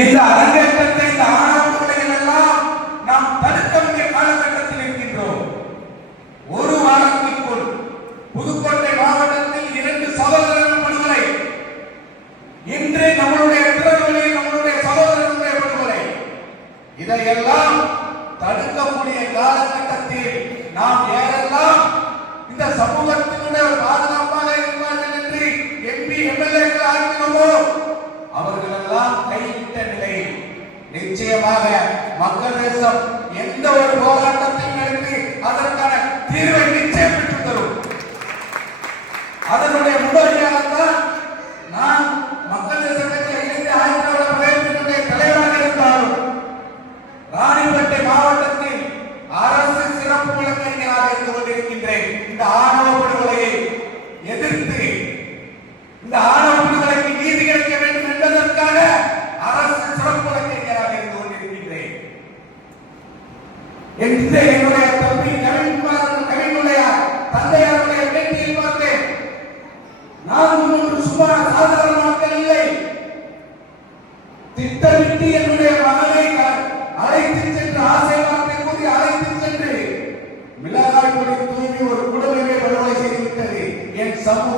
இந்த அரங்கேற்றத்தை இந்த ஆணவ எல்லாம் நாம் தடுக்க வேண்டிய காலகட்டத்தில் இருக்கின்றோம். ஒரு வாரத்திற்குள் புதுக்கோட்டை மாவட்டத்தில் 2 சகோதரர்கள் படுகொலை, இன்று நம்மளுடைய திருநெல்வேலியில் நம்மளுடைய சகோதரர்களுடைய படுகொலை, இதையெல்லாம் தடுக்கக்கூடிய காலகட்டத்தில் நாம் யாரெல்லாம் இந்த சமூகத்தினுடைய பாதுகாப்பாக இருப்பார்கள் என்று எம்பி எம்எல்ஏக்கள் ஆகினோமோ அவர்கள் எல்லாம் கைவிட்ட நிலையில் நிச்சயமாக மக்கள் தேசம் எந்த ஒரு போராட்டத்தையும் நடத்தி அதற்கான தீர்வை நிச்சயம் பெற்றுத் தரும். அதனுடைய முன்னோடியாகத்தான் நான் மக்கள் தேச கட்சியை இணைந்து ஆய்வாளர் பிரதேசத்தினுடைய தலைவராக இருந்தாலும் ராணிப்பேட்டை மாவட்டத்தில் அரசு சிறப்பு வழக்கறிஞராக இருந்து கொண்டிருக்கின்றேன். இந்த ஆணவ படுகொலையை எதிர்த்து இந்த ஆணவ படுகொலைக்கு நீதி கிடைக்க வேண்டும் என்பதற்காக அரசு சிறப்பு வழக்கறிஞராக இருந்து கொண்டிருக்கின்றேன். என்னுடைய தம்பி கவினுடைய தந்தையாருடைய பேட்டியில் பார்த்தேன். நான் ஒன்று சும்மா சாதாரண மக்கள் இல்லை, திட்டமிட்டு என்னுடைய மகனை அழைத்து சென்று ஆசை வார்த்தை கூறி அழைத்து சென்று மிளகாய் பொடி தூவி ஒரு குடும்பமே படுகொலை செய்துவிட்டது. என் சமூக